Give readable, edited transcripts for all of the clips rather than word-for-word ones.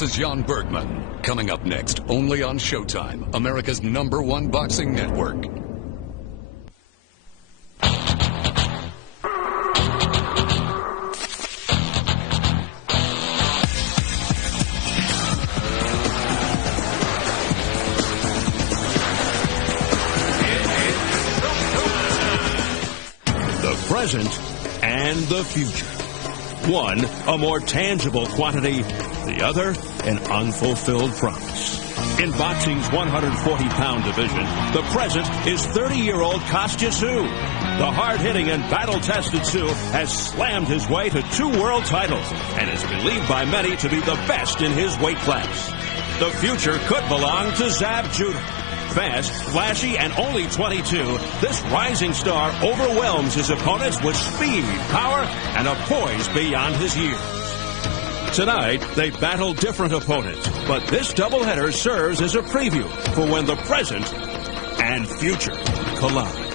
versus Jan Bergman. Coming up next, only on Showtime, America's #1 boxing network. The present and the future. One, a more tangible quantity. The other, an unfulfilled promise. In boxing's 140-pound division, the present is 30-year-old Kostya Tszyu. The hard-hitting and battle-tested Tszyu has slammed his way to 2 world titles and is believed by many to be the best in his weight class. The future could belong to Zab Judah. Fast, flashy, and only 22, this rising star overwhelms his opponents with speed, power, and a poise beyond his years. Tonight, they battle different opponents, but this doubleheader serves as a preview for when the present and future collide.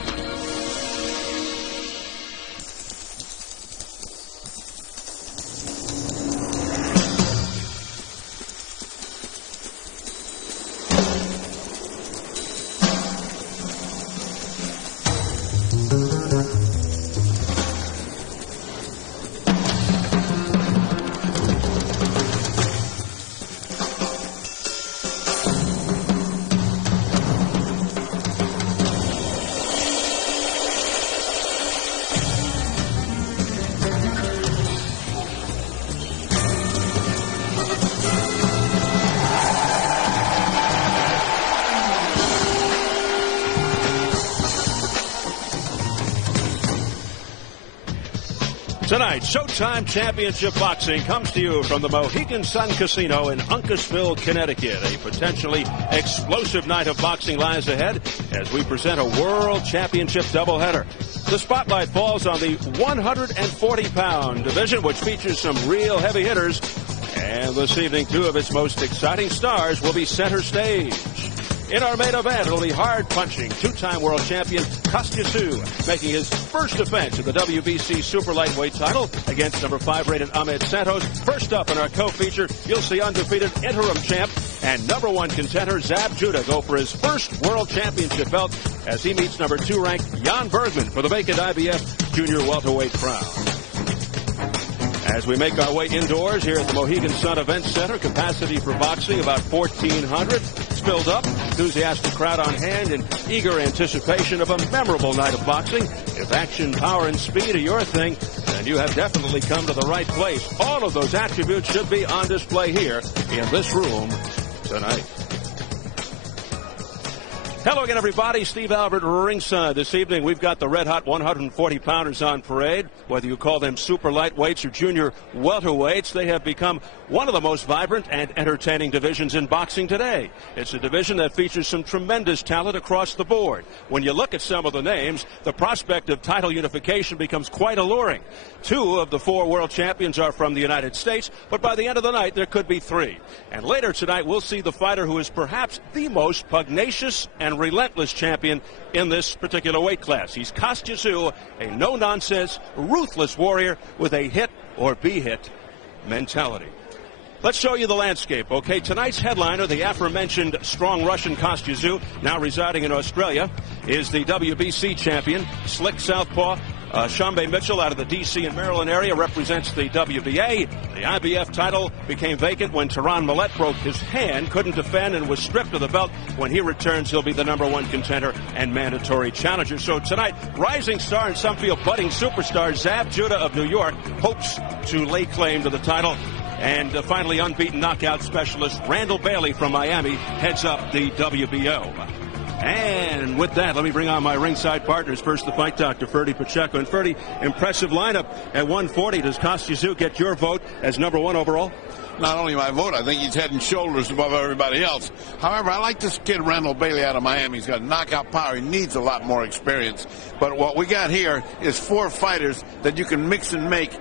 Tonight, Showtime Championship Boxing comes to you from the Mohegan Sun Casino in Uncasville, Connecticut. A potentially explosive night of boxing lies ahead as we present a World Championship doubleheader. The spotlight falls on the 140-pound division, which features some real heavy hitters. And this evening, 2 of its most exciting stars will be center stage. In our main event, it'll be hard-punching 2-time world champion Kostya Tszyu making his first defense of the WBC super lightweight title against number 5 rated Ahmed Santos. First up in our co-feature, you'll see undefeated interim champ and #1 contender Zab Judah go for his first world championship belt as he meets number 2 ranked Jan Bergman for the vacant IBF junior welterweight crown. As we make our way indoors here at the Mohegan Sun Event Center, capacity for boxing about 1,400. It's filled up, enthusiastic crowd on hand in eager anticipation of a memorable night of boxing. If action, power, and speed are your thing, then you have definitely come to the right place. All of those attributes should be on display here in this room tonight. Hello again, everybody. Steve Albert ringside. This evening, we've got the red-hot 140-pounders on parade. Whether you call them super lightweights or junior welterweights, they have become one of the most vibrant and entertaining divisions in boxing today. It's a division that features some tremendous talent across the board. When you look at some of the names, the prospect of title unification becomes quite alluring. 2 of the 4 world champions are from the United States, but by the end of the night, there could be 3. And later tonight, we'll see the fighter who is perhaps the most pugnacious and relentless champion in this particular weight class. He's Kostya Tszyu, a no-nonsense, ruthless warrior with a hit-or-be-hit mentality. Let's show you the landscape, okay? Tonight's headliner, the aforementioned strong Russian Kostya Tszyu, now residing in Australia, is the WBC champion, slick southpaw. Shambe Mitchell out of the D.C. and Maryland area represents the WBA. The IBF title became vacant when Tehran Millett broke his hand, couldn't defend, and was stripped of the belt. When he returns, he'll be the #1 contender and mandatory challenger. So tonight, rising star and some feel budding superstar Zab Judah of New York hopes to lay claim to the title. And finally, unbeaten knockout specialist Randall Bailey from Miami heads up the WBO. And with that, let me bring on my ringside partners. First, the fight doctor, Ferdy Pacheco. And Ferdy, impressive lineup at 140. Does Kostya Tszyu get your vote as #1 overall? Not only my vote, I think he's head and shoulders above everybody else. However, I like this kid Randall Bailey out of Miami. He's got knockout power. He needs a lot more experience. But what we got here is 4 fighters that you can mix and make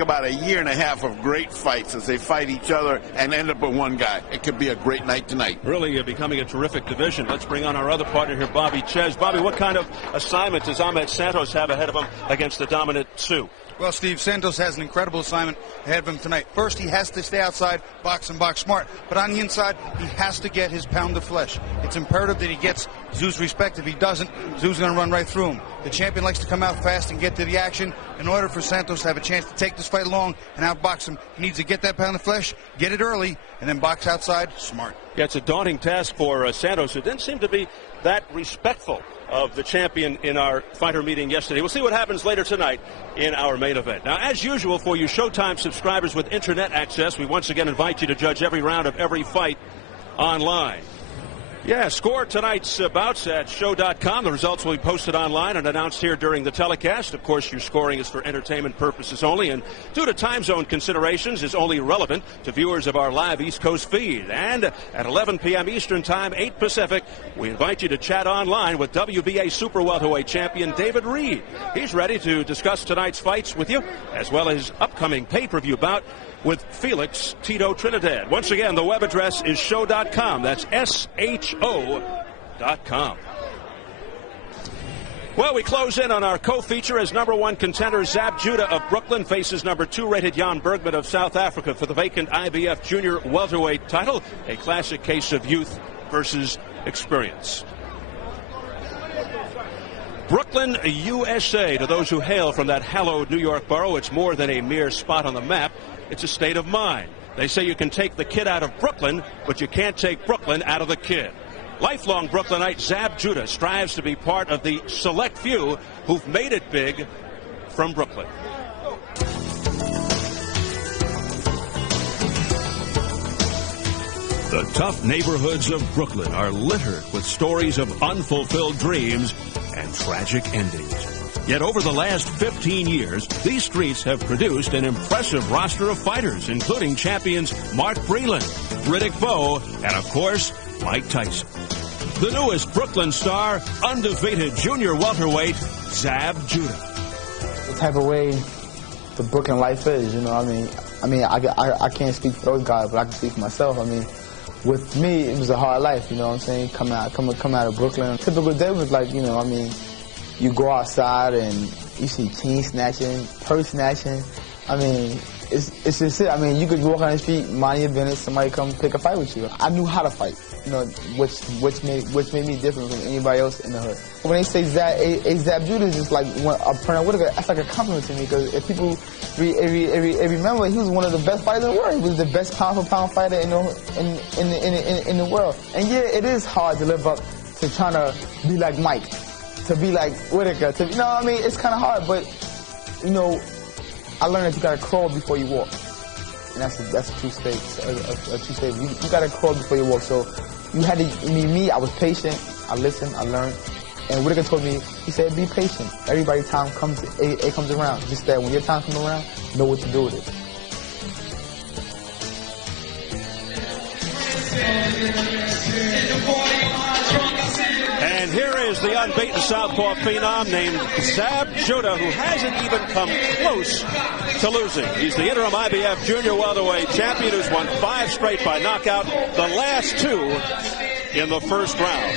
about a year and a half of great fights as they fight each other and end up with one guy. It could be a great night tonight. Really becoming a terrific division. Let's bring on our other partner here, Bobby Ches. Bobby, what kind of assignment does Ahmed Santos have ahead of him against the dominant Tszyu? Well, Steve, Santos has an incredible assignment ahead of him tonight. First, he has to stay outside, box and box smart. But on the inside, he has to get his pound of flesh. It's imperative that he gets Zoo's respect. If he doesn't, Zoo's going to run right through him. The champion likes to come out fast and get to the action. In order for Santos to have a chance to take this fight along and outbox him, he needs to get that pound of flesh, get it early, and then box outside smart. Yeah, it's a daunting task for Santos, who didn't seem to be that respectful of the champion in our fighter meeting yesterday. We'll see what happens later tonight in our main event. Now, as usual, for you Showtime subscribers with internet access, we once again invite you to judge every round of every fight online. Yeah, score tonight's bouts at show.com. The results will be posted online and announced here during the telecast. Of course, your scoring is for entertainment purposes only, and due to time zone considerations, is only relevant to viewers of our live East Coast feed. And at 11 p.m. Eastern Time, 8 Pacific, we invite you to chat online with WBA Super Welterweight champion David Reed. He's ready to discuss tonight's fights with you, as well as upcoming pay-per-view bout with Felix Tito Trinidad. Once again, the web address is show.com. That's SHO.com. Well, we close in on our co-feature as number 1 contender Zab Judah of Brooklyn faces number 2 rated Jan Bergman of South Africa for the vacant IBF junior welterweight title. A classic case of youth versus experience. Brooklyn, USA. To those who hail from that hallowed New York borough, it's more than a mere spot on the map. It's a state of mind. They say you can take the kid out of Brooklyn, but you can't take Brooklyn out of the kid. Lifelong Brooklynite Zab Judah strives to be part of the select few who've made it big from Brooklyn. The tough neighborhoods of Brooklyn are littered with stories of unfulfilled dreams and tragic endings. Yet over the last 15 years, these streets have produced an impressive roster of fighters, including champions Mark Breland, Riddick Bowe, and of course, Mike Tyson. The newest Brooklyn star, undefeated junior welterweight, Zab Judah. The type of way the Brooklyn life is, you know, I can't speak for those guys, but I can speak for myself. I mean, with me, it was a hard life, you know what I'm saying? Come out of Brooklyn. Typical day was like, you know, I mean, you go outside and you see chain snatching, purse snatching. I mean, it's just it. I mean, you could walk on the street, mind your business, somebody come pick a fight with you. I knew how to fight, you know, which made me different from anybody else in the hood. When they say Zab Judah is just like a Pernell Whitaker, that's like a compliment to me, because if people remember, he was one of the best fighters in the world. He was the best pound-for-pound fighter in the world. And yeah, it is hard to live up to trying to be like Mike, to be like Whitaker, you know what I mean? It's kind of hard, but, you know, I learned that you gotta crawl before you walk. And that's a true statement. You gotta crawl before you walk. So you had to, me, I was patient, I listened, I learned. And Whitaker told me, he said, be patient. Everybody's time comes around. Just that when your time comes around, know what to do with it. And here is the unbeaten southpaw phenom named Zab Judah, who hasn't even come close to losing. He's the interim IBF junior welterweight champion who's won 5 straight by knockout, the last 2 in the first round.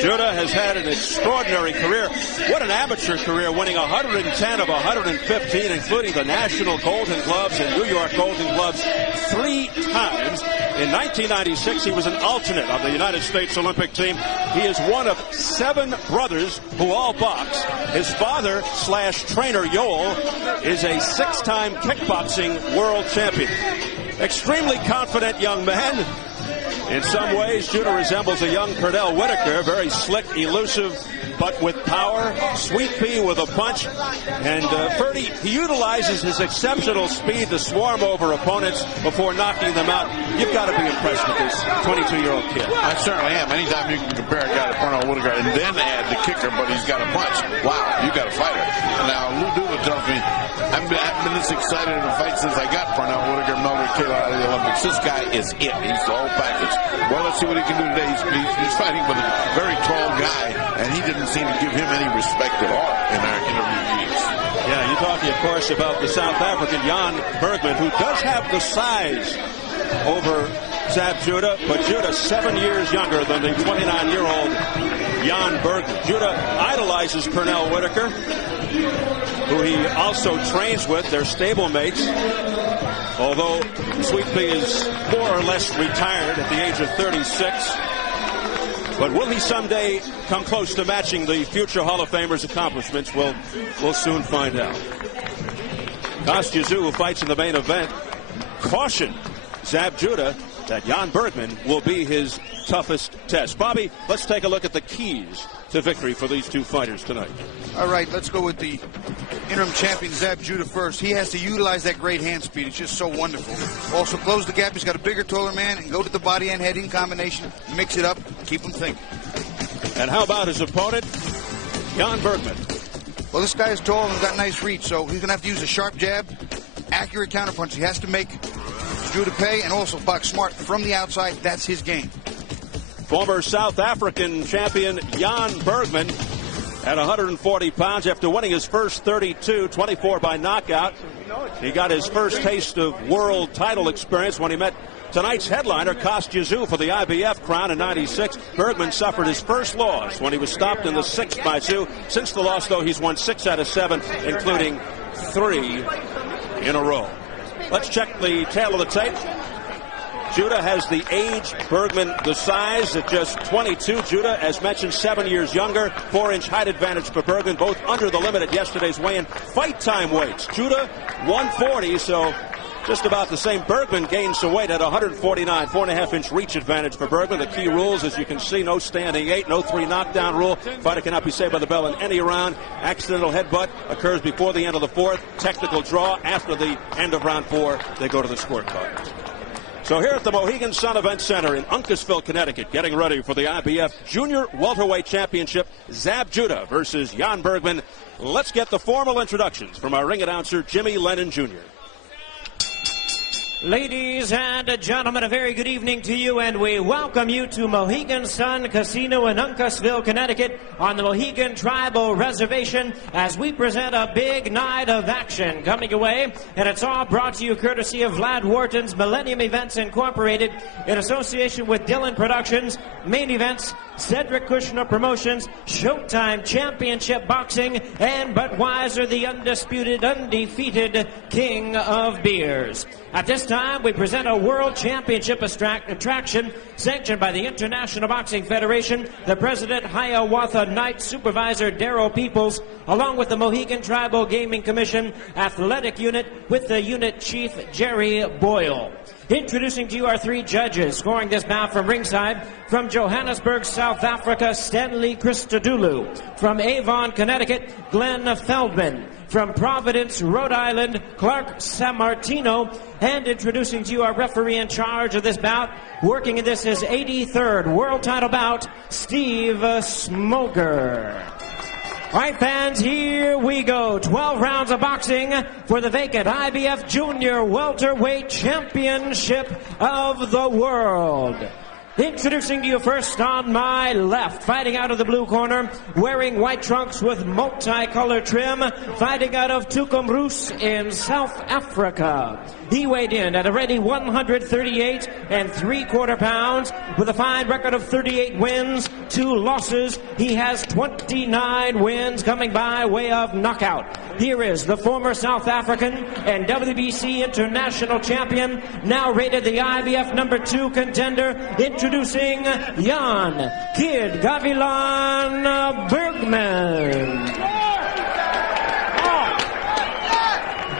Judah has had an extraordinary career. What an amateur career, winning 110 of 115, including the National Golden Gloves and New York Golden Gloves 3 times. In 1996, he was an alternate on the United States Olympic team. He is one of 7 brothers who all box. His father / trainer, Yoel, is a 6-time kickboxing world champion. Extremely confident young man. In some ways, Judah resembles a young Pernell Whitaker, very slick, elusive, but with power, sweet pea with a punch. And Ferdy, he utilizes his exceptional speed to swarm over opponents before knocking them out. You've got to be impressed with this 22-year-old kid. I certainly am. Anytime you can compare a guy to Pernell Whitaker and then add the kicker, but he's got a punch, wow, you got a fighter. Now, Lou Duda tells me, I haven't been this excited in a fight since I got Pernell Whitaker, Melvin Taylor out of the Olympics. This guy is it. He's the whole package. Well, let's see what he can do today. He's fighting with a very tall guy, and he didn't seem to give him any respect at all in our interview meetings. Yeah, you're talking, of course, about the South African Jan Bergman, who does have the size over Zab Judah, but Judah 7 years younger than the 29-year-old Jan Bergman. Judah idolizes Pernell Whitaker, who he also trains with. They're stablemates. Although Sweet Pea is more or less retired at the age of 36. But will he someday come close to matching the future Hall of Famer's accomplishments? We'll soon find out. Kostya, who fights in the main event, cautioned Zab Judah that Jan Bergman will be his toughest test. Bobby, let's take a look at the keys to victory for these two fighters tonight. All right, let's go with the interim champion, Zab Judah, first. He has to utilize that great hand speed. It's just so wonderful. Also, close the gap. He's got a bigger, taller man, and go to the body and head in combination. Mix it up. Keep him thinking. And how about his opponent, Jan Bergman? Well, this guy is tall and got nice reach, so he's going to have to use a sharp jab, accurate counterpunch. He has to make Judah pay and also box smart from the outside. That's his game. Former South African champion Jan Bergman at 140 pounds after winning his first 32, 24 by knockout. He got his first taste of world title experience when he met tonight's headliner, Kostya for the IBF crown in '96. Bergman suffered his first loss when he was stopped in the 6th by Zhu. Since the loss, though, he's won 6 out of 7, including 3 in a row. Let's check the tail of the tape. Judah has the age, Bergman the size at just 22. Judah, as mentioned, 7 years younger, 4-inch height advantage for Bergman, both under the limit at yesterday's weigh-in. Fight time weights. Judah 140, so just about the same. Bergman gained some weight at 149, 4.5-inch reach advantage for Bergman. The key rules, as you can see, no standing 8, no 3 knockdown rule. Fighter cannot be saved by the bell in any round. Accidental headbutt occurs before the end of the 4th. Technical draw after the end of round 4. They go to the scorecard. So here at the Mohegan Sun Event Center in Uncasville, Connecticut, getting ready for the IBF Junior Welterweight Championship, Zab Judah versus Jan Bergman. Let's get the formal introductions from our ring announcer, Jimmy Lennon Jr. Ladies and gentlemen, a very good evening to you, and we welcome you to Mohegan Sun Casino in Uncasville, Connecticut, on the Mohegan Tribal Reservation, as we present a big night of action coming away, and it's all brought to you courtesy of Vlad Wharton's Millennium Events Incorporated in association with Dillon Productions, Main Events, Cedric Kushner Promotions, Showtime Championship Boxing, and Budweiser, the undisputed, undefeated king of beers. At this time, we present a World Championship attraction sanctioned by the International Boxing Federation, the President Hiawatha Knight Supervisor Darryl Peoples, along with the Mohegan Tribal Gaming Commission Athletic Unit with the Unit Chief Jerry Boyle. Introducing to you our 3 judges, scoring this bout from ringside, from Johannesburg, South Africa, Stanley Christodoulou. From Avon, Connecticut, Glenn Feldman. From Providence, Rhode Island, Clark Sammartino. And introducing to you our referee in charge of this bout, working in this his 83rd world title bout, Steve Smoger. All right, fans, here we go. 12 rounds of boxing for the vacant IBF Junior Welterweight Championship of the World. Introducing to you first on my left, fighting out of the blue corner, wearing white trunks with multicolored trim, fighting out of Tukumrus in South Africa. He weighed in at a ready 138 3/4 pounds with a fine record of 38 wins, 2 losses. He has 29 wins coming by way of knockout. Here is the former South African and WBC international champion, now rated the IBF #2 contender, introducing Jan Kid Gavilan Bergman.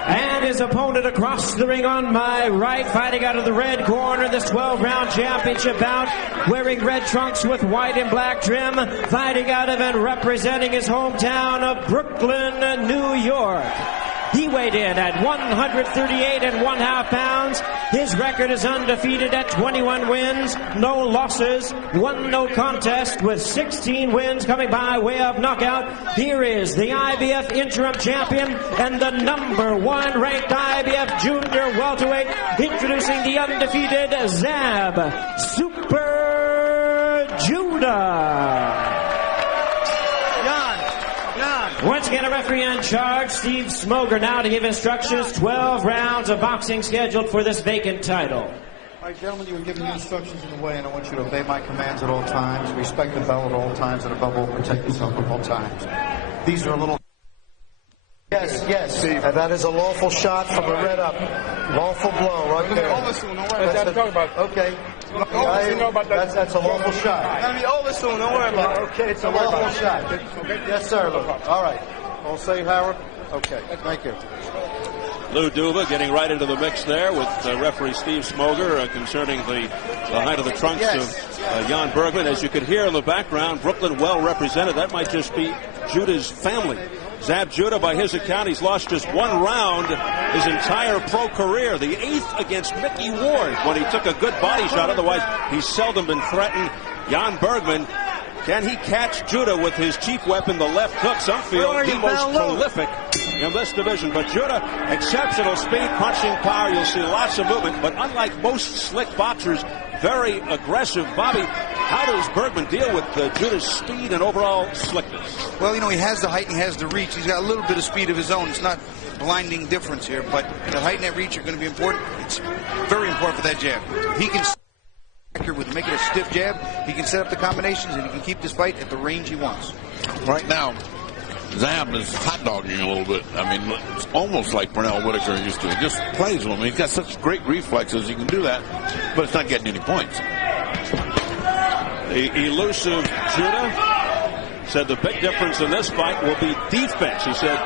And his opponent across the ring on my right, fighting out of the red corner, this 12-round championship bout, wearing red trunks with white and black trim, fighting out of and representing his hometown of Brooklyn, New York. He weighed in at 138 1/2 pounds. His record is undefeated at 21 wins, no losses, 1 no contest with 16 wins coming by way of knockout. Here is the IBF interim champion and the #1 ranked IBF junior welterweight, introducing the undefeated Zab Super Judah. Once again, a referee in charge, Steve Smoger, now to give instructions. 12 rounds of boxing scheduled for this vacant title. All right, gentlemen, you were given the instructions in the way, and I want you to obey my commands at all times, respect the bell at all times, and above all, protect yourself at all times. These are a little... Yes, yes. And that is a lawful shot from a red up. Lawful blow right there. Okay. That's a lawful shot. Gonna be over soon. Don't worry about it. Okay, it's a lawful shot. Yes, sir. All right. All safe, Howard? Okay. Thank you. Lou Duva getting right into the mix there with referee Steve Smoger concerning the height of the trunks of Jan Bergman. As you can hear in the background, Brooklyn well represented. That might just be Judah's family. Zab Judah, by his account, he's lost just one round his entire pro career. The 8th against Mickey Ward when he took a good body shot. Otherwise, he's seldom been threatened. Jan Bergman, can he catch Judah with his chief weapon, the left hook? Some feel the most prolific in this division. But Judah, exceptional speed, punching power. You'll see lots of movement. But unlike most slick boxers, very aggressive. Bobby, how does Bergman deal with Judah's speed and overall slickness? Well, you know, he has the height and he has the reach. He's got a little bit of speed of his own. It's not blinding difference here, but the height and that reach are going to be important. It's very important for that jab. He can with make it a stiff jab. He can set up the combinations and he can keep this fight at the range he wants. Right now, Zab is hot dogging a little bit. I mean, it's almost like Pernell Whitaker used to. He just plays with him. He's got such great reflexes. He can do that, but it's not getting any points. The elusive Judah said the big difference in this fight will be defense. He said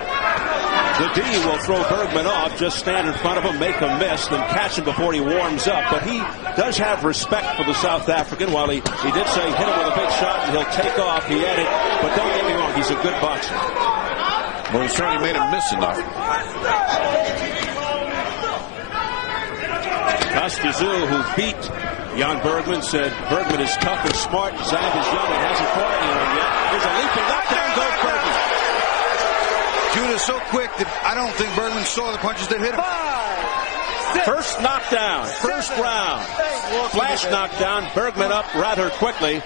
the D will throw Bergman off, just stand in front of him, make a miss, then catch him before he warms up. But he does have respect for the South African. While he did say hit him with a big shot and he'll take off, he added, but don't get me wrong, he's a good boxer. Well, he certainly made him miss enough. Kostazul, who beat Jan Bergman, said Bergman is tough and smart. Zab is young and hasn't fought anyone yet. There's a leaping knockdown, goes Bergman. Judah's so quick that I don't think Bergman saw the punches that hit him. 5, 6, First knockdown, first round. Flash knockdown, Bergman up rather quickly.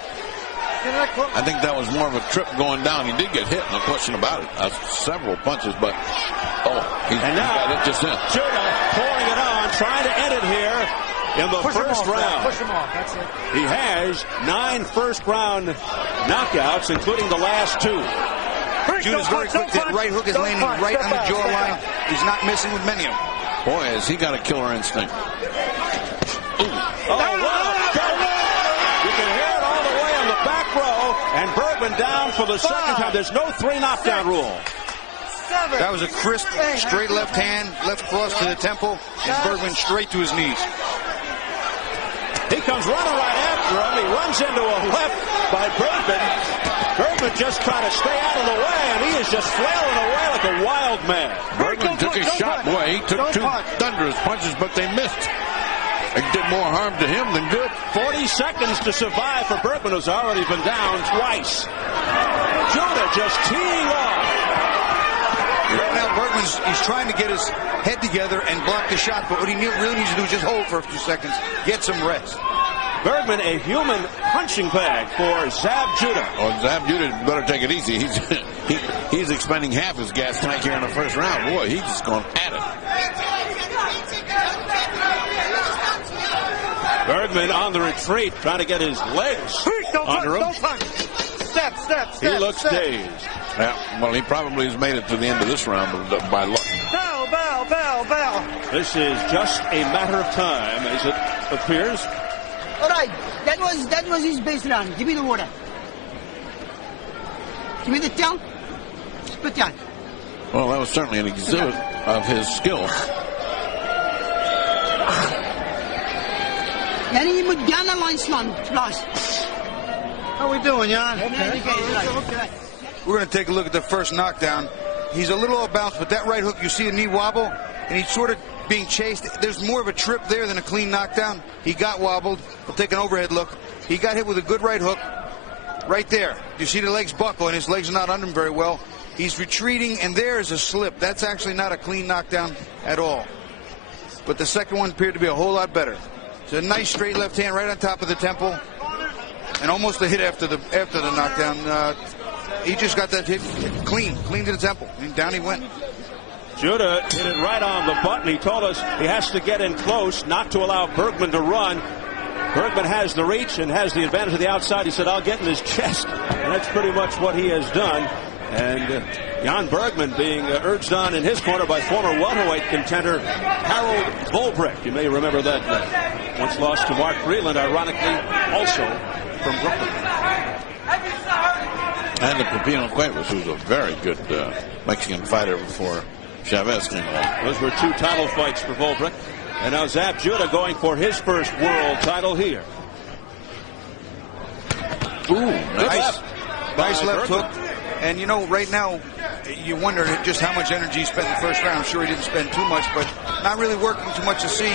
I think that was more of a trip going down. He did get hit, no question about it. Several punches, but he got it just in. Judah pouring it on, trying to end it here in the first round. Push him off. That's it. He has 9 first-round knockouts, including the last 2. Judah's very quick. That right hook is landing right on the jawline. He's not missing with many of them. Boy, has he got a killer instinct. Oh, wow. You can hear it all the way on the back row, and Bergman down for the second time. There's no 3 knockdown rule. That was a crisp, straight left hand, left cross to the temple, and Bergman straight to his knees. He comes running right after him. He runs into a left by Bergman. Bergman just trying to stay out of the way, and he is just flailing away like a wild man. Bergman took his shot. Boy, he took 2 thunderous punches, but they missed. It did more harm to him than good. 40 seconds to survive for Bergman, who's already been down twice. Judah just teeing off. Right now, he's trying to get his head together and block the shot, but what he really needs to do is just hold for a few seconds, get some rest. Bergman, a human punching bag for Zab Judah. Oh, Zab Judah better take it easy. He's expending half his gas tank here in the first round. Boy, he's just going at it. Bergman on the retreat, trying to get his legs under him. Step. He looks dazed. Yeah, well, he probably has made it to the end of this round by luck. Bell. This is just a matter of time, as it appears. All right, that was his base round. Give me the water. Give me the tongue. Spit down. Well, that was certainly an exhibit of his skill. Yani moet gaan naar Lijnsman, Blas. How we doing, Jan? Okay. We're going to take a look at the first knockdown. He's a little off balance, but that right hook, you see a knee wobble, and he's sort of being chased. There's more of a trip there than a clean knockdown. He got wobbled. We'll take an overhead look. He got hit with a good right hook right there. You see the legs buckle, and his legs are not under him very well. He's retreating, and there is a slip. That's actually not a clean knockdown at all. But the second one appeared to be a whole lot better. It's a nice straight left hand right on top of the temple, and almost a hit after the knockdown. He just got that hit clean to the temple, and down he went. Judah hit it right on the button. He told us he has to get in close, not to allow Bergman to run. Bergman has the reach and has the advantage of the outside. He said, I'll get in his chest. And that's pretty much what he has done. And Jan Bergman being urged on in his corner by former welterweight contender Harold Volbrecht. You may remember that once lost to Mark Breland, ironically, also from Brooklyn. And the Pepino Cuevas, who's a very good Mexican fighter before Chavez came along. Those were 2 title fights for Volbrecht. And now Zab Judah going for his first world title here. Ooh, nice left hook. And, you know, right now, you wonder just how much energy he spent in the first round. I'm sure he didn't spend too much, but not really working too much to see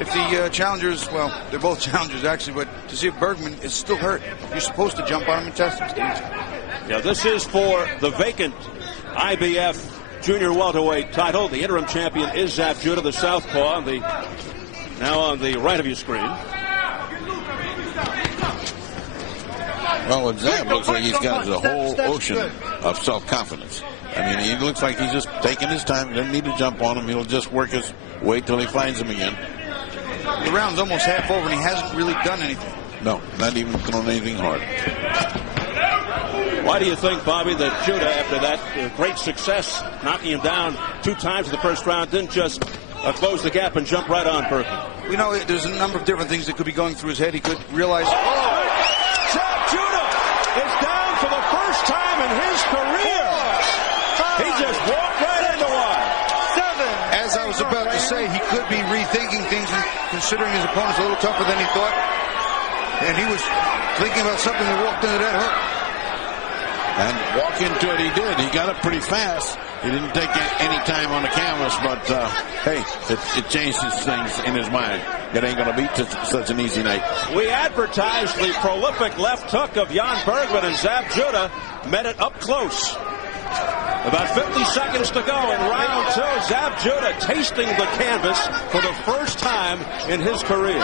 if the challengers, well, they're both challengers, actually, but to see if Bergman is still hurt. You're supposed to jump on him and test him, Steve. Yeah, this is for the vacant IBF junior welterweight title. The interim champion is Zab Judah, the southpaw, now on the right of your screen. Well, what Zab looks like he's got is a whole ocean of self-confidence. I mean, he looks like he's just taking his time. Doesn't need to jump on him. He'll just work his way till he finds him again. The round's almost half over, and he hasn't really done anything. No, not even thrown anything hard. Why do you think, Bobby, that Judah, after that great success, knocking him down 2 times in the first round, didn't just close the gap and jump right on Bergman? We know there's a number of different things that could be going through his head. He could realize... Zab Judah is down for the first time in his career. He just walked right into one. 7. As I was about to say, he could be rethinking things and considering his opponent's a little tougher than he thought. And he was thinking about something that walked into that hook. And walk into it he did. He got up pretty fast. He didn't take any time on the canvas, but hey, it changed his things in his mind. It ain't going to be such an easy night. We advertised the prolific left hook of Jan Bergman, and Zab Judah met it up close. About 50 seconds to go in round 2. Zab Judah tasting the canvas for the first time in his career.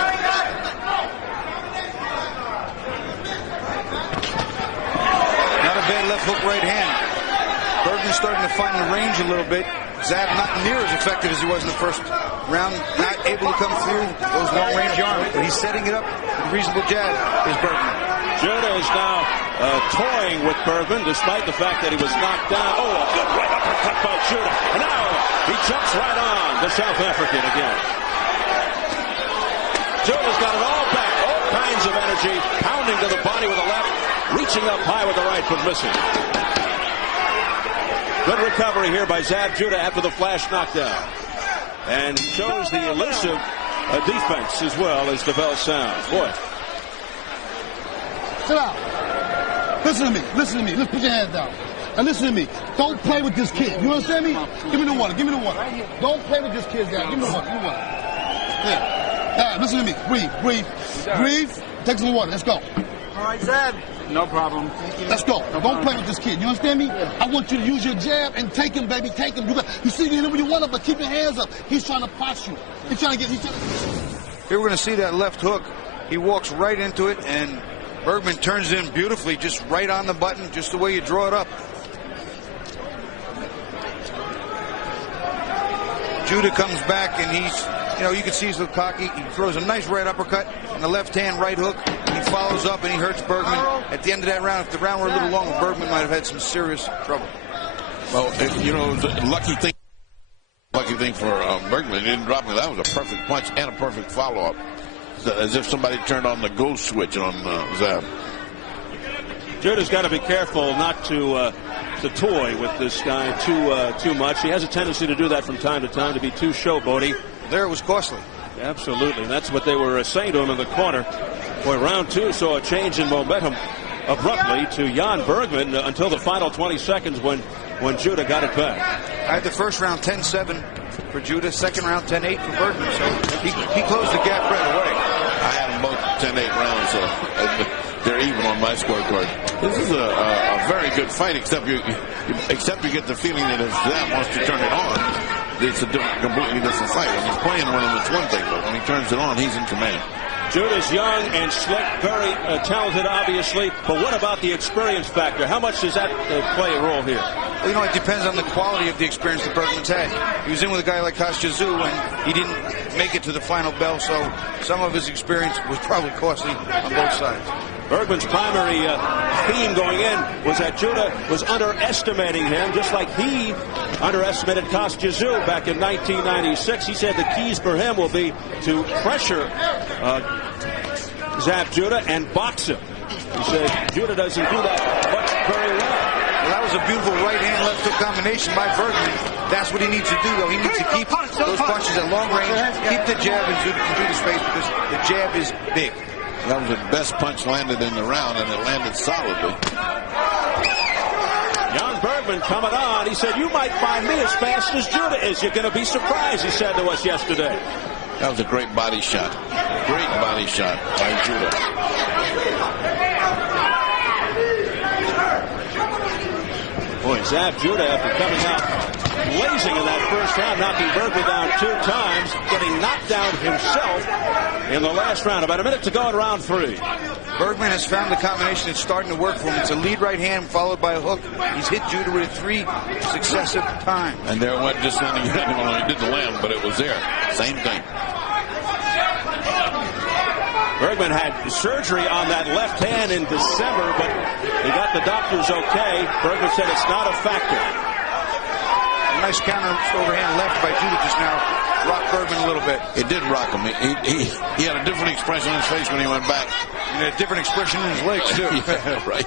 Not a bad left hook right hand. Bergman starting to find the range a little bit. Zab not near as effective as he was in the first round. Not able to come through those long-range arms, but he's setting it up with a reasonable jab, is Bergman. Judah is now toying with Bergman, despite the fact that he was knocked down. Oh, a good right uppercut by Judah. And now he jumps right on the South African again. Judah's got it all back, all kinds of energy, pounding to the body with the left, reaching up high with the right, but missing. Good recovery here by Zab Judah after the flash knockdown. And he shows the elusive defense as well as the bell sounds. Boy. Sit down. Listen to me. Listen to me. Let's put your hands down. And listen to me. Don't play with this kid. You understand me? Give me the water. Give me the water. Don't play with this kid, guy. Give me the water. Give me the water. Yeah. All right, listen to me. Breathe. Breathe. Breathe. Take some water. Let's go. All right, Zab. No problem. Let's go. Don't play with this kid. You understand me? I want you to use your jab and take him, baby. Take him. You see me when you want him, but keep your hands up. He's trying to pot you. He's trying to get. Here we're going to see that left hook. He walks right into it, and Bergman turns it in beautifully, just right on the button, just the way you draw it up. Judah comes back, and he's, you can see he's a little cocky. He throws a nice right uppercut and the left hand right hook, and he follows up and he hurts Bergman. At the end of that round, if the round were a little longer, Bergman might have had some serious trouble. Well, the lucky thing for Bergman, he didn't drop it. That was a perfect punch and a perfect follow-up. As if somebody turned on the go switch on Zab. Judah's got to be careful not to toy with this guy too much. He has a tendency to do that from time to time, to be too showboaty. There it was costly. Absolutely. And that's what they were saying to him in the corner. Boy, round 2 saw a change in momentum abruptly to Jan Bergman until the final 20 seconds when Judah got it back. I had the first round 10-7 for Judah, second round 10-8 for Bergman. So he closed the gap right away. I had them both 10-8 rounds, so they're even on my scorecard. This is a very good fight, except you get the feeling that if Zab wants to turn it on, it's a completely different fight. When he's playing one of them, it's one thing, but when he turns it on, he's in command. Judah's young and slick, very talented, obviously. But what about the experience factor? How much does that play a role here? Well, you know, it depends on the quality of the experience that Bergman's had. He was in with a guy like Kostya, and he didn't make it to the final bell, so some of his experience was probably costly on both sides. Bergman's primary theme going in was that Judah was underestimating him, just like he underestimated Kostya back in 1996. He said the keys for him will be to pressure Zab Judah and box him. He said Judah doesn't do that very well. Well, that was a beautiful right-hand left hook combination by Bergman. That's what he needs to do, though. He needs to keep those punches at long range, keep the jab and Judah's face, because the jab is big. That was the best punch landed in the round, and it landed solidly. Young Bergman coming on. He said, "You might find me as fast as Judah is. You're going to be surprised," he said to us yesterday. That was a great body shot. Great body shot by Judah. Boy, Zab Judah, after coming out blazing in that first round, knocking Bergman down 2 times, getting knocked down himself in the last round. About a minute to go in round 3. Bergman has found the combination that's starting to work for him. It's a lead right hand followed by a hook. He's hit Judah with 3 successive times. And there went just landing. Well, he didn't land, but it was there. Same thing. Bergman had surgery on that left hand in December, but he got the doctors okay. Bergman said it's not a factor. A nice counter overhand left by Judah just now. Rocked Bergman a little bit. It did rock him. He had a different expression on his face when he went back. And a different expression in his legs, too. Yeah, right.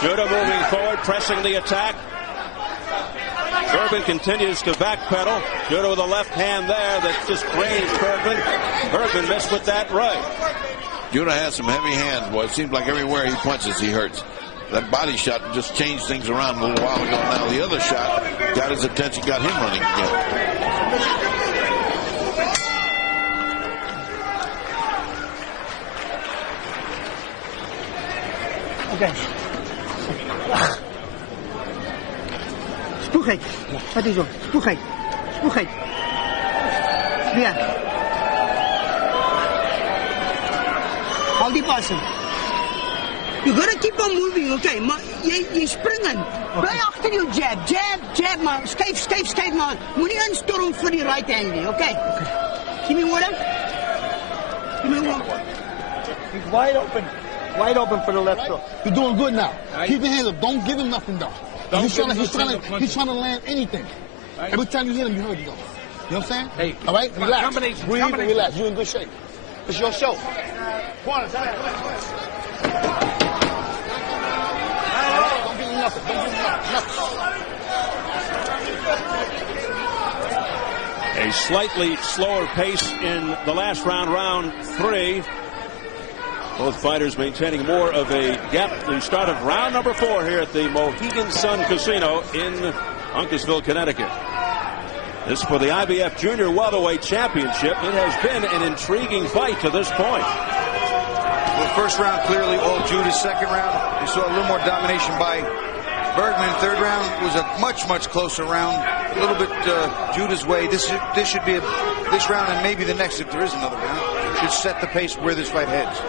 Judah moving forward, pressing the attack. Bergman continues to backpedal. Judah with a left hand there that just grazed Bergman. Bergman missed with that right. Judah has some heavy hands, boy. It seems like everywhere he punches, he hurts. That body shot just changed things around a little while ago. Now the other shot got his attention, got him running again. Okay. Spoegheid. Wat is dat? Spoegheid. Spoegheid. Ja. Hou die passen. You gotta keep on moving, okay? Maar jy springen. Bly agter jou jab, jab, maar skuif maar. Moenie instorm vir die right hand nie, okay? Give me water. Give me water. He's wide open. Wide open for the left hook. You're doing good now. Keep your hands up. Don't give him nothing, though. He's trying to land anything. Right. Every time you hit him, you hurt him. You know what I'm saying? Hey, all right, relax. Breathe and relax. You're in good shape. It's your show. Don't give him nothing. Don't give him nothing. A slightly slower pace in the last round, round 3. Both fighters maintaining more of a gap. The start of round number 4 here at the Mohegan Sun Casino in Uncasville, Connecticut. This for the IBF Junior Welterweight Championship. It has been an intriguing fight to this point. Well, first round clearly all Judah's. Second round, we saw a little more domination by Bergman. Third round was a much closer round. A little bit Judah's way. This should be this round and maybe the next, if there is another round, should set the pace where this fight heads.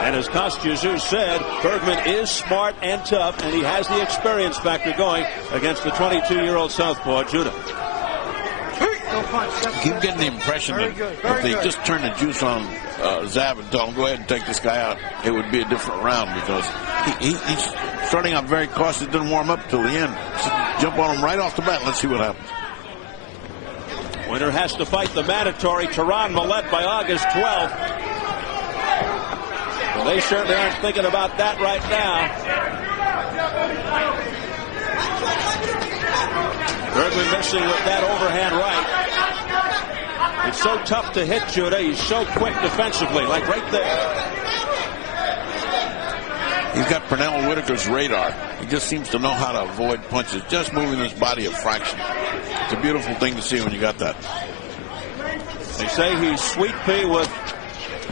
And as Kostya said, Bergman is smart and tough, and he has the experience factor going against the 22-year-old southpaw, Judah. You keep getting the impression that if they just turn the juice on Zab and tell him, go ahead and take this guy out, it would be a different round, because he's starting out very cautious. Didn't warm up till the end. So jump on him right off the bat. Let's see what happens. Winner has to fight the mandatory Tehran Millette by August 12th. Well, they certainly aren't thinking about that right now. Bergman missing with that overhand right. It's so tough to hit Judah. He's so quick defensively, like right there. He's got Pernell Whitaker's radar. He just seems to know how to avoid punches, just moving his body a fraction. It's a beautiful thing to see when you got that. They say he's Sweet Pea with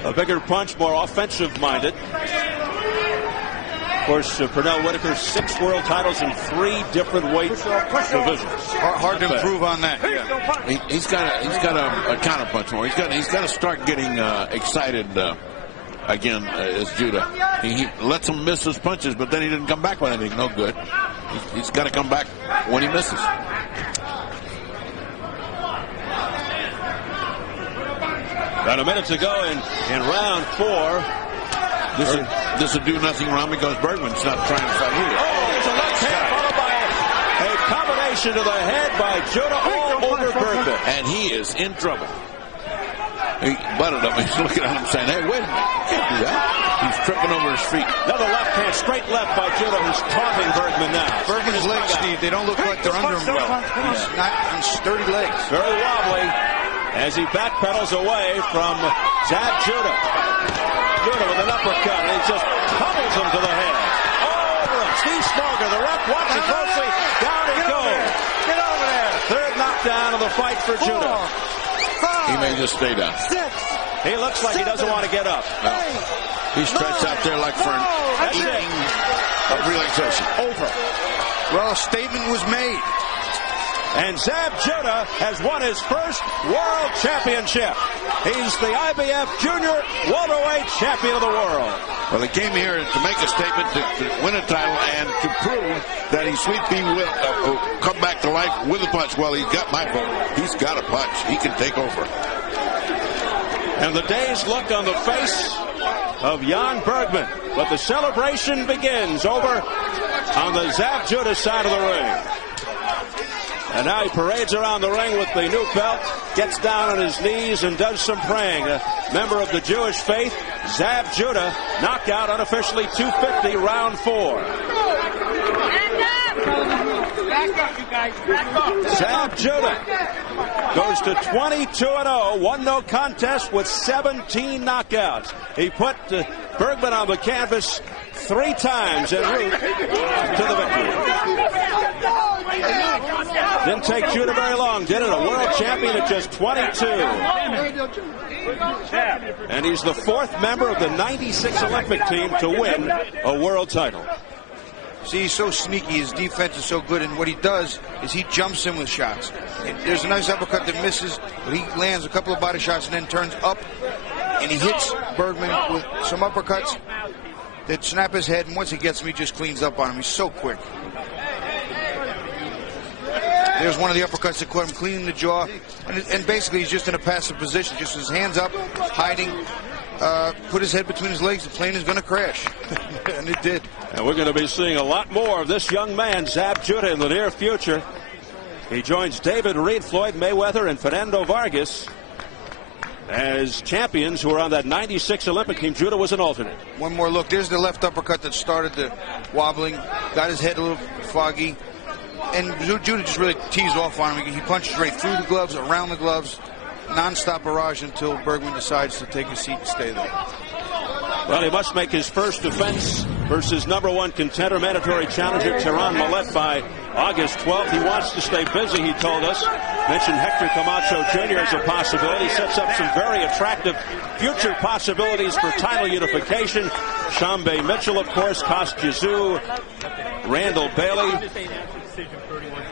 a bigger punch, more offensive-minded. Of course, Pernell Whitaker, 6 world titles in 3 different weight divisions. Hard to improve on that. Yeah. He's got a counterpunch more. He's got to start getting excited again as Judah. He lets him miss his punches, but then he didn't come back with anything. No good. He's got to come back when he misses. About a minute to go in round 4. This will do nothing wrong because Bergman's not trying to fight either. Oh, there's a left hand followed by a combination to the head by Judah all over Bergman. And he is in trouble. He butted him. He's looking at him saying, hey, wait a minute. You can't do that. He's tripping over his feet. Another left hand, straight left by Judah, who's taunting Bergman now. Bergman's legs, Steve, they don't look like they're under him well. He's not on sturdy legs. Very wobbly as he backpedals away from Zab Judah. Judah with an uppercut, and he just pummels him to the head. Over him. Steve Smoger, the ref watching closely. Down he goes. Get over there. Third knockdown of the fight for Judah. He may just stay down. He looks like he doesn't want to get up. No. He's stretched out there like for an evening of relaxation. Over. Well, a statement was made. And Zab Judah has won his first world championship. He's the IBF Junior Welterweight Champion of the world. Well, he came here to make a statement to win a title and to prove that he's sweeping will come back to life with a punch. Well, he's got my vote. He's got a punch. He can take over. And the dazed look on the face of Jan Bergman. But the celebration begins over on the Zab Judah side of the ring. And now he parades around the ring with the new belt, gets down on his knees and does some praying. A member of the Jewish faith, Zab Judah, knockout unofficially 250, round 4. Back up, you guys. Back up. Zab Judah goes to 22-0, won no contest with 17 knockouts. He put Bergman on the canvas 3 times en route to the victory. Didn't take Judah very long, did it? A world champion at just 22. And he's the 4th member of the 96 Olympic team to win a world title. See, he's so sneaky. His defense is so good, and what he does is he jumps in with shots. And there's a nice uppercut that misses, but he lands a couple of body shots and then turns up, and he hits Bergman with some uppercuts that snap his head, and once he gets him, he just cleans up on him. He's so quick. There's one of the uppercuts that caught him clean in the jaw, and basically he's just in a passive position, just his hands up, hiding, put his head between his legs. The plane is going to crash, and it did. And we're going to be seeing a lot more of this young man, Zab Judah, in the near future. He joins David Reed, Floyd Mayweather, and Fernando Vargas as champions who are on that 96 Olympic team. Judah was an alternate. One more look. There's the left uppercut that started the wobbling, got his head a little foggy. And Judah just really teased off on him. He punches right through the gloves, around the gloves, non-stop barrage until Bergman decides to take a seat and stay there. Well, he must make his first defense versus #1 contender, mandatory challenger Tehran Millette by August 12th. He wants to stay busy, he told us. Mentioned Hector Camacho Jr. as a possibility. Sets up some very attractive future possibilities for title unification. Shambe Mitchell, of course, Kostya Tszyu, Randall Bailey.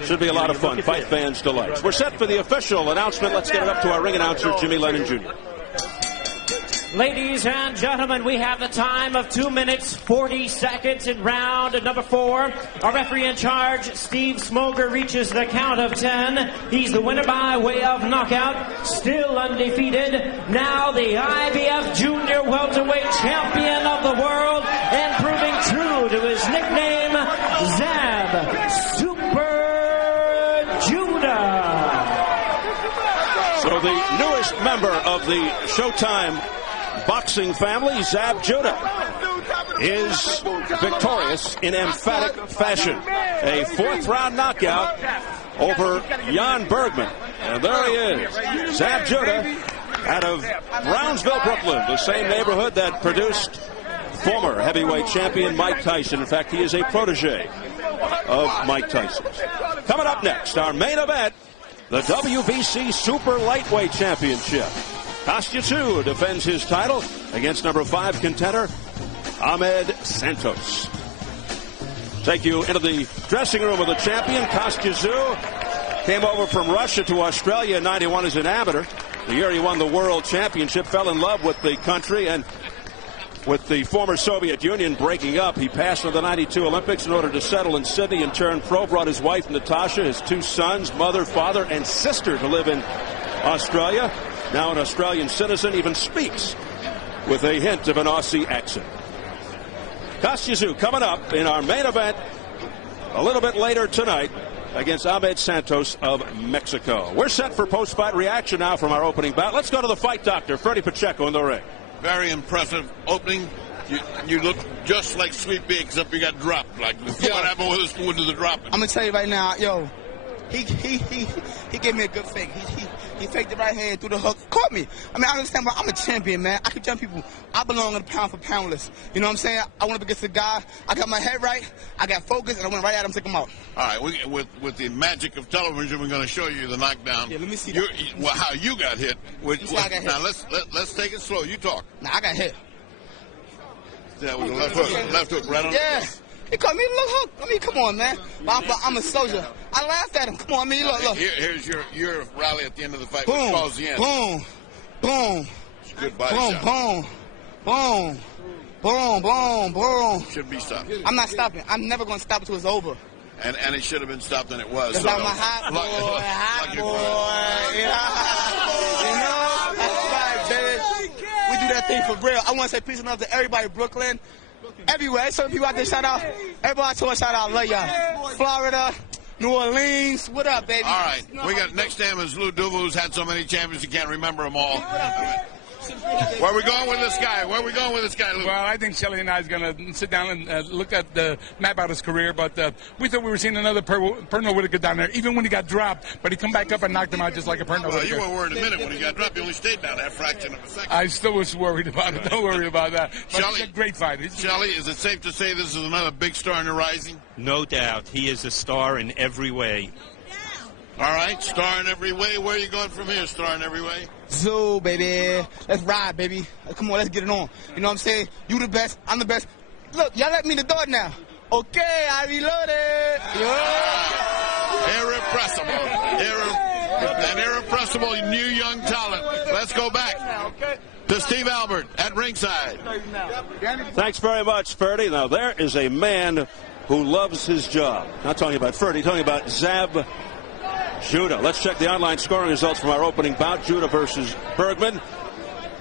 Should be a lot of fun. Fight fans' delights. We're set for the official announcement. Let's get it up to our ring announcer, Jimmy Lennon Jr. Ladies and gentlemen, we have the time of 2 minutes, 40 seconds in round #4. Our referee in charge, Steve Smoger, reaches the count of 10. He's the winner by way of knockout, still undefeated. Now the IBF Junior Welterweight Champion of the world, and proving true to his nickname, Zab Super Judah. So the newest member of the Showtime boxing family, Zab Judah, is victorious in emphatic fashion. A 4th-round knockout over Jan Bergman. And there he is, Zab Judah, out of Brownsville, Brooklyn, the same neighborhood that produced former heavyweight champion Mike Tyson. In fact, he is a protege of Mike Tyson's. Coming up next, our main event, the WBC Super Lightweight Championship. Kostya Tszyu defends his title against #5 contender Ahmed Santos. Take you into the dressing room of the champion. Kostya Tszyu came over from Russia to Australia in '91 as an amateur. The year he won the world championship, fell in love with the country, and With the former Soviet Union breaking up, he passed on the '92 Olympics in order to settle in Sydney and turn pro. Brought his wife Natasha, his 2 sons, mother, father, and sister to live in Australia. Now an Australian citizen, even speaks with a hint of an Aussie accent. Kostya coming up in our main event a little bit later tonight against Ahmed Santos of Mexico. We're set for post-fight reaction now from our opening bout. Let's go to the fight doctor, Freddie Pacheco, in the ring. Very impressive opening. You look just like Sweet Pea, except you got dropped. Like, what happened with the dropping? I'm going to tell you right now, yo, he gave me a good fake. He faked the right hand through the hook, caught me. I mean, I understand, but I'm a champion, man. I can tell people I belong in the pound for pound list. You know what I'm saying? I went up against the guy. I got my head right. I got focused, and I went right at him, took him out. All right, with the magic of television, we're going to show you the knockdown. Yeah, let me see how you got hit. Now let's take it slow. You talk. Nah, I got hit. That was a left hook right on. Yeah. He caught me a little hook. I mean, come on, man. I'm a soldier. I laughed at him. Come on, I mean, look. Here's your rally at the end of the fight. Boom, Which the end. boom, boom. It's a good body boom, shot. boom, boom, boom, boom, boom. Should be stopped. I'm not stopping. I'm never going to stop until it's over. And it should have been stopped, and it was. Because I'm a hot boy, You know? That's right, baby. We do that thing for real. I want to say peace and love to everybody in Brooklyn. Everywhere. Some people out there, shout out. Everybody to us, shout out. Love y'all. Florida, New Orleans. What up, baby? All right. We got next time is Lou Duva, who's had so many champions you can't remember them all. Where are we going with this guy? Lou? Well, I think Shelley and I is going to sit down and look at the map out his career, but we thought we were seeing another Pernell Whitaker down there, even when he got dropped, but he come back up and knocked him out just like a Pernell Whitaker. You weren't worried a minute when he got dropped. You only stayed down that fraction of a second. I still was worried about it. Don't worry about that. But Shelley, he's a great fighter. Shelley, is it safe to say this is another big star in the rising? No doubt. He is a star in every way. All right, star in every way. Where are you going from here, star in every way? Zoo, baby. Let's ride, baby. Come on, let's get it on. You know what I'm saying? You the best. I'm the best. Look, y'all let me in the door now. Okay, I reloaded. Irrepressible. An irrepressible new young talent. Let's go back to Steve Albert at ringside. Thanks very much, Ferdy. Now, there is a man who loves his job. Not talking about Ferdy, talking about Zab Judah. Let's check the online scoring results from our opening bout. Judah versus Bergman.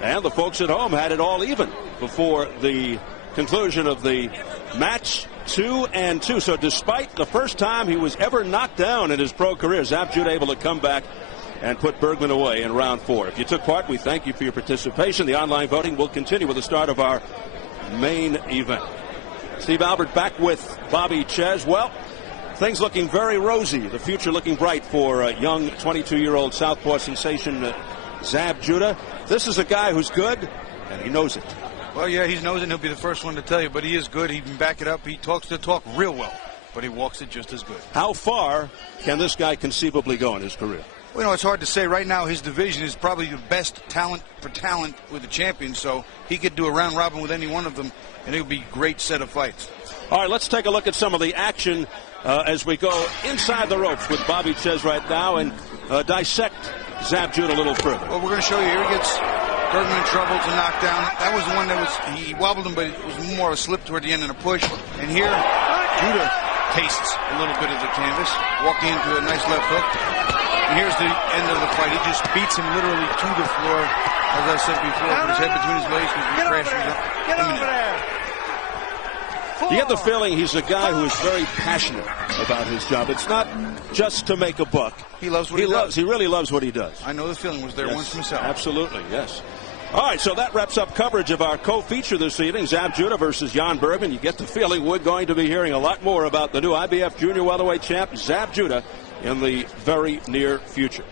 And the folks at home had it all even before the conclusion of the match. 2-2. So despite the first time he was ever knocked down in his pro career, Zab Judah able to come back and put Bergman away in round 4. If you took part, we thank you for your participation. The online voting will continue with the start of our main event. Steve Albert back with Bobby Ches. Well, things looking very rosy. The future looking bright for young 22-year-old southpaw sensation Zab Judah. This is a guy who's good, and he knows it. Well, yeah, he knows it, and he'll be the first one to tell you, but he is good. He can back it up. He talks the talk real well, but he walks it just as good. How far can this guy conceivably go in his career? Well, you know, it's hard to say. Right now, his division is probably the best talent for talent with the champions, so he could do a round robin with any one of them, and it would be a great set of fights. All right, let's take a look at some of the action as we go inside the ropes with Bobby Ches right now and dissect Zab Judah a little further. Well, we're going to show you. Here he gets Bergman in trouble to knock down. That was the one that he wobbled him, but it was more of a slip toward the end than a push. And here, Judah tastes a little bit of the canvas, walking into a nice left hook. And here's the end of the fight. He just beats him literally to the floor. As I said before, with his head between his legs, he crashes up. Get over there. You get the feeling he's a guy who is very passionate about his job. It's not just to make a buck. He loves what he does. He really loves what he does. I know the feeling was there once himself. Absolutely, yes. All right, so that wraps up coverage of our co-feature this evening, Zab Judah versus Jan Bergman. You get the feeling we're going to be hearing a lot more about the new IBF junior welterweight champ, Zab Judah, in the very near future.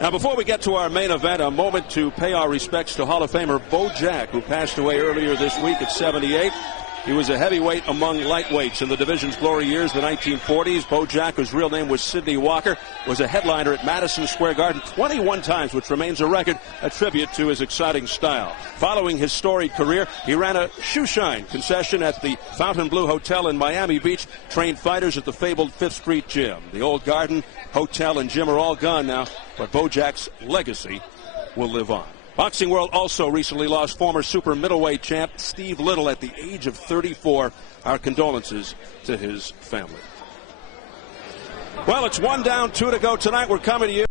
Now, before we get to our main event, a moment to pay our respects to Hall of Famer Bo Jack, who passed away earlier this week at 78. He was a heavyweight among lightweights in the division's glory years, the 1940s. Bo Jack, whose real name was Sidney Walker, was a headliner at Madison Square Garden 21 times, which remains a record, a tribute to his exciting style. Following his storied career, he ran a shoeshine concession at the Fontainebleau Hotel in Miami Beach, trained fighters at the fabled 5th Street Gym. The old Garden, hotel, and gym are all gone now, but Bo Jack's legacy will live on. Boxing World also recently lost former super middleweight champ Steve Little at the age of 34. Our condolences to his family. Well, it's 1 down, 2 to go tonight. We're coming to you.